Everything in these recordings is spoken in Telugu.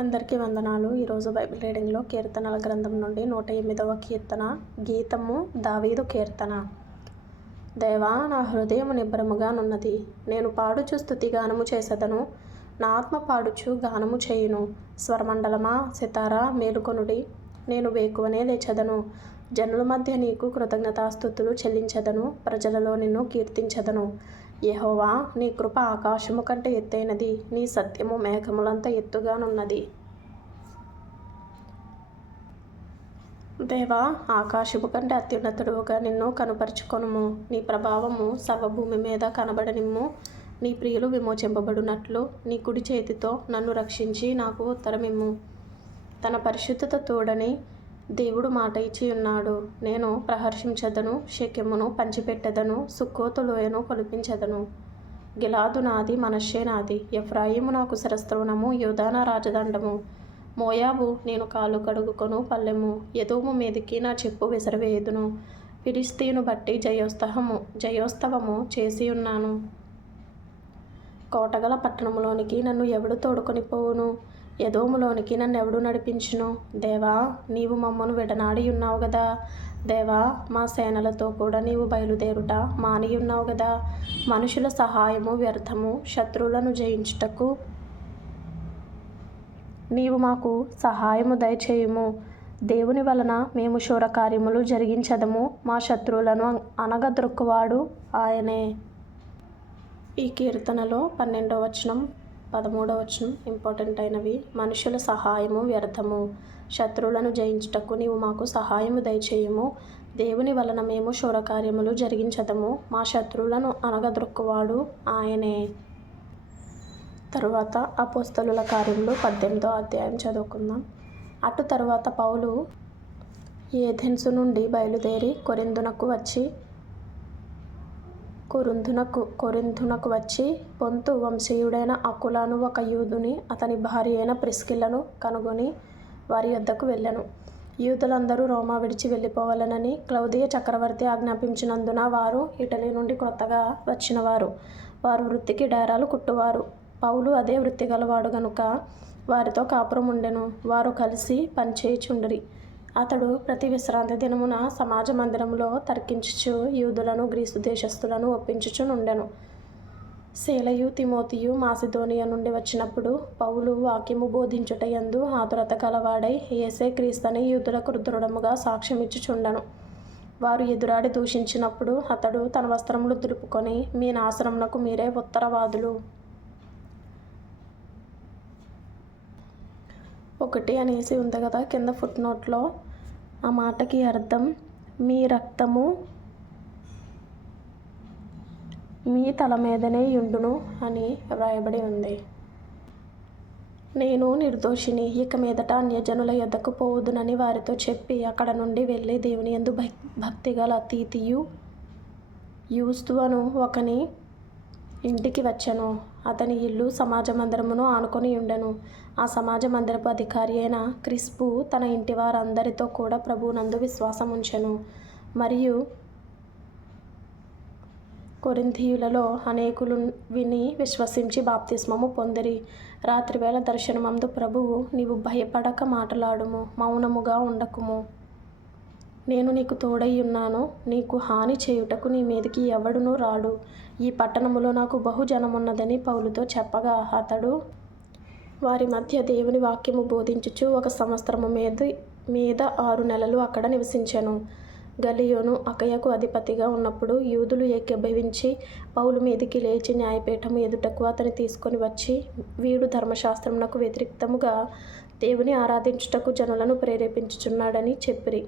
అందరికీ వందనాలు. ఈరోజు బైబిల్ రీడింగ్లో కీర్తనల గ్రంథం నుండి 108వ కీర్తన. గీతము దావీదు కీర్తన. దేవా, నా హృదయము నిబ్బరముగానున్నది. నేను పాడుచు స్తుతిగానము చేసెదను. నా ఆత్మ పాడుచు గానము చేయును. స్వరమండలమా, సితారా మేలుకొనుడి. నేను వేకువనే లేచెదను. జనుల మధ్య నీకు కృతజ్ఞతాస్తుతులు చెల్లించెదను. ప్రజలలో నిన్ను కీర్తించెదను. యెహోవా, నీ కృప ఆకాశము కంటే ఎత్తైనది. నీ సత్యము మేఘములంత ఎత్తుగానున్నది. దేవా, ఆకాశము కంటే అత్యున్నతుడుగా నిన్ను కనుపరుచుకొనుము. నీ ప్రభావము సర్వభూమి మీద కనబడనిమ్ము. నీ ప్రియులు విమోచింపబడినట్లు నీ కుడి చేతితో నన్ను రక్షించి నాకు ఉత్తరమిమ్ము. తన పరిశుద్ధత తోడని దేవుడు మాట ఇచ్చి ఉన్నాడు. నేను ప్రహర్షించెదను, షెకెమును పంచిపెట్టెదను, సుక్కోతు లోయను కొలిపించెదను. గిలాదు నాది, మనష్షే నాది. ఎఫ్రాయిము నాకు శిరస్త్రోణము, యూదా నా రాజదండము. మోయాబు నేను కాళ్ళు కడుగుకొను పల్లెము. ఎదోము మీదికి నా చెప్పు విసరవేయుదును. ఫిలిష్తీయును బట్టి జయోత్సవము చేసి ఉన్నాను. కోటగల పట్టణములోనికి నన్ను ఎవడు తోడుకొని పోవును? ఎదోములోనికి నన్నెవడు నడిపించును? దేవా, నీవు మమ్మను విడనాడి ఉన్నావు గదా. దేవా, మా సేనలతో కూడా నీవు బయలుదేరుట మానియున్నావు గదా. మనుషుల సహాయము వ్యర్థము. శత్రువులను జయించుటకు నీవు మాకు సహాయము దయచేయుము. దేవుని వలన మేము శూరకార్యములు జరిగించెదము. మా శత్రువులను అనగద్రొక్కువాడు ఆయనే. ఈ కీర్తనలో 12వ వచనం, 13వ వచనం ఇంపార్టెంట్ అయినవి. మనుషుల సహాయము వ్యర్థము. శత్రువులను జయించుటకు నీవు మాకు సహాయము దయచేయుము. దేవుని వలన మేము శూరకార్యములు జరిగించదము. మా శత్రువులను అనగద్రొక్కువాడు ఆయనే. తరువాత అపోస్తలుల కార్యములు 18వ అధ్యాయం చదువుకుందాం. అటు తరువాత పౌలు ఏథెన్సు నుండి బయలుదేరి కొరింథునకు వచ్చి పొంతు వంశీయుడైన అకులను ఒక యూదుని అతని భార్య అయిన ప్రిస్కిల్లను కనుగొని వారి యొద్దకు వెళ్ళెను. యూదులందరూ రోమా విడిచి వెళ్ళిపోవాలనని క్లౌదియ చక్రవర్తి ఆజ్ఞాపించినందున వారు ఇటలీ నుండి కొత్తగా వచ్చినవారు. వారు వృత్తికి డేరాలు కుట్టువారు. పౌలు అదే వృత్తి గలవాడు గనుక వారితో కాపురం ఉండెను. వారు కలిసి పనిచేయుచుండిరి. అతడు ప్రతి విశ్రాంతి దినమున సమాజ మందిరములో తర్కించుచు యూదులను గ్రీసు దేశస్థులను ఒప్పించుచునుండెను. శీలయు తిమోతియు మాసిదోనియ నుండి వచ్చినప్పుడు పౌలు వాక్యము బోధించుట యందు ఆతురత గలవాడై యేసే క్రీస్తని యూదులకు దృఢముగా సాక్ష్యమిచ్చుచుండెను. వారు ఎదురాడి దూషించినప్పుడు అతడు తన వస్త్రములు దులుపుకొని, మీ నాశనమునకు మీరే ఉత్తరవాదులు. 1 అనేసి ఉంది కదా కింద ఫుట్ నోట్లో. ఆ మాటకి అర్థం మీ రక్తము మీ తల మీదనే యుండును అని వ్రాయబడి ఉంది. నేను నిర్దోషిని, ఇక మీదట అన్యజనుల యొద్దకు పోవుదునని వారితో చెప్పి అక్కడ నుండి వెళ్ళి దేవుని యందు భక్తిగల తీతియు యూస్తువను ఒకని ఇంటికి వచ్చెను. అతని ఇల్లు సమాజ మందిరమును ఆనుకొని ఉండెను. ఆ సమాజ మందిరపు అధికారి అయిన క్రిస్పు తన ఇంటి వారందరితో కూడా ప్రభువునందు విశ్వాసం ఉంచెను. మరియు కొరింథీయులలో అనేకులు విని విశ్వసించి బాప్తిస్మము పొందిరి. రాత్రివేళ దర్శనమందు ప్రభువు, నీవు భయపడక మాటలాడుము, మౌనముగా ఉండకుము. నేను నీకు తోడై ఉన్నాను. నీకు హాని చేయుటకు నీ మీదికి ఎవడునూ రాడు. ఈ పట్టణములో నాకు బహుజనమున్నదని పౌలుతో చెప్పగా అతడు వారి మధ్య దేవుని వాక్యము బోధించుచు 1 సంవత్సరము మీద 6 నెలలు అక్కడ నివసించెను. గలియోను అకయకు అధిపతిగా ఉన్నప్పుడు యూదులు ఏకీభవించి పౌలు మీదికి లేచి న్యాయపీఠము ఎదుటకు అతని తీసుకొని వచ్చి, వీడు ధర్మశాస్త్రమునకు వ్యతిరేక్తముగా దేవుని ఆరాధించుటకు జనులను ప్రేరేపించుచున్నాడని చెప్పిరి.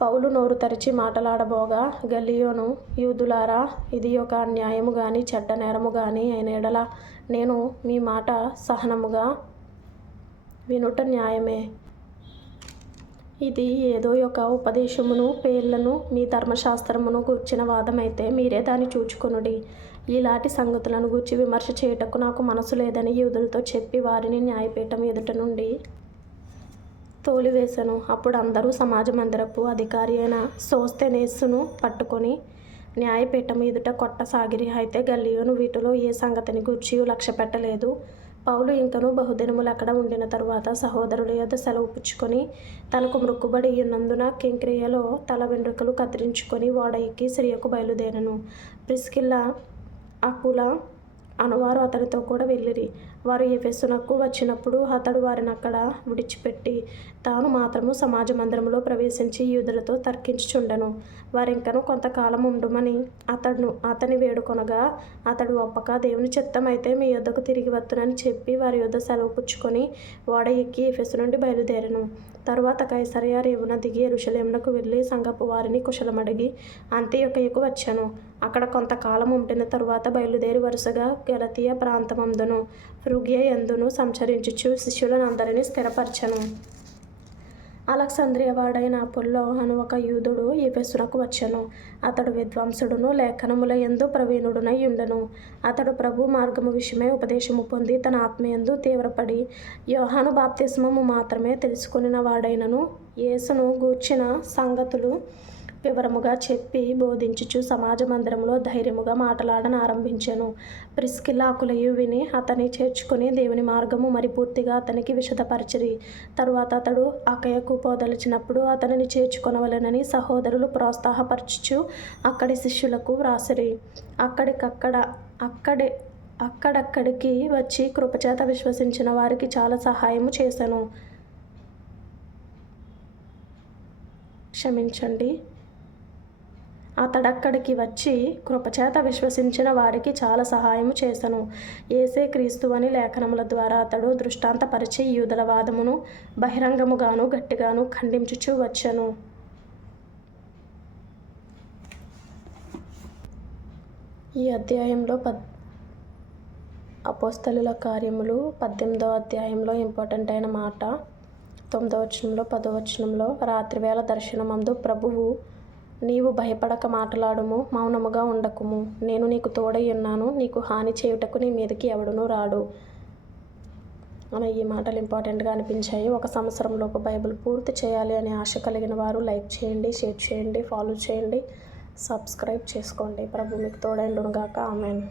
పౌలు నోరు తెరిచి మాటలాడబోగా గల్లియోను, యూదులారా, ఇది ఒక అన్యాయము గాని చెడ్డ నేరము గాని అయిన ఎడల నేను మీ మాట సహనముగా వినుట న్యాయమే. ఇది ఏదో ఒక ఉపదేశమును పేర్లను మీ ధర్మశాస్త్రమును గూర్చిన వాదమైతే మీరే దాన్ని చూచుకొనుడి. ఇలాంటి సంగతులను గూర్చి విమర్శ చేయుటకు నాకు మనసు లేదని యూదులతో చెప్పి వారిని న్యాయపీఠం ఎదుట నుండి తోలివేశను. అప్పుడు అందరూ సమాజ మందిరపు అధికారి అయిన సోస్తెనేసును పట్టుకొని న్యాయపీఠం ఎదుట కొట్టసాగిరి. అయితే గల్లియోను వీటిలో ఏ సంగతిని గూర్చి లక్ష్య పెట్టలేదు. పౌలు ఇంకనూ బహుదినములు అక్కడ ఉండిన తరువాత సహోదరుల యొద్ద సెలవు పుచ్చుకొని తనకు మొక్కుబడి ఉన్నందున కెంక్రేయలో తల వెంట్రుకలు కత్తిరించుకొని ఓడ ఎక్కి సిరియకు బయలుదేరెను. ప్రిస్కిల్ల అకుల అనువారు అతనితో కూడా వెళ్ళిరి. వారు ఎఫెసునకు వచ్చినప్పుడు అతడు వారిని అక్కడ విడిచిపెట్టి తాను మాత్రము సమాజ మందిరములో ప్రవేశించి యూదులతో తర్కించుచుండెను. వారింకను కొంతకాలం ఉండుమని అతని వేడుకొనగా అతడు ఒప్పక దేవుని చిత్తమైతే మీ యొద్దకు తిరిగి వత్తునని చెప్పి వారి యొద్ద సెలవు పుచ్చుకొని ఓడ ఎక్కి ఎఫెసు నుండి బయలుదేరెను. తరువాత కైసరయ రేవున దిగి యెరూషలేమునకు వెళ్ళి సంఘపు వారిని కుశలమడిగి అంతియొకయకు వచ్చెను. అక్కడ కొంతకాలం ఉండిన తరువాత బయలుదేరి వరుసగా గలతీయ ప్రాంతమందును ఫ్రుగియ యందును సంచరించుచు శిష్యులనందరినీ స్థిరపరచెను. అలెగ్జాంద్రియ వాడైన అపొల్లో అను ఒక యూదుడు ఎఫెసునకు వచ్చెను. అతడు విద్వాంసుడును లేఖనముల యందు ప్రవీణుడునై ఉండెను. అతడు ప్రభు మార్గము విషయమై ఉపదేశము పొంది తన ఆత్మయందు తీవ్రపడి యోహాను బాప్తిస్మము మాత్రమే తెలుసుకొనిన వాడైనను యేసును గూర్చిన సంగతులు వివరముగా చెప్పి బోధించుచు సమాజ మందిరములో ధైర్యముగా మాటలాడనారంభించెను. ప్రిస్కిల్ల అకులయు విని అతని చేర్చుకుని దేవుని మార్గము మరి పూర్తిగా అతనికి విశదపరచిరి. తరువాత అతడు అకయకు పోదలిచినప్పుడు అతనిని చేర్చుకొనవలెనని సహోదరులు ప్రోత్సాహపరచుచు అక్కడి శిష్యులకు వ్రాసిరి. అక్కడక్కడికి వచ్చి కృపచేత విశ్వసించిన వారికి చాలా సహాయము చేసెను. అతడక్కడికి వచ్చి కృపచేత విశ్వసించిన వారికి చాలా సహాయము చేసెను. యేసే క్రీస్తువని లేఖనముల ద్వారా అతడు దృష్టాంతపరిచి యూదుల వాదమును బహిరంగముగాను గట్టిగాను ఖండించుచూ వచ్చెను. ఈ అధ్యాయంలో అపోస్తలుల కార్యములు 18వ అధ్యాయంలో ఇంపార్టెంట్ అయిన మాట 9వ వచనంలో 10వ వచనంలో రాత్రివేళ దర్శనమందు ప్రభువు నీవు భయపడక మాటలాడుము, మౌనముగా ఉండకుము, నేను నీకు తోడై ఉన్నాను, నీకు హాని చేయుటకు నీ మీదకి ఎవడునూ రాడు అనే ఈ మాటలు ఇంపార్టెంట్గా అనిపించాయి. 1 సంవత్సరంలోపు బైబిల్ పూర్తి చేయాలి అనే ఆశ కలిగిన వారు లైక్ చేయండి, షేర్ చేయండి, ఫాలో చేయండి, సబ్స్క్రైబ్ చేసుకోండి. ప్రభు మీకు తోడై ఉండును గాక. ఆమేన్.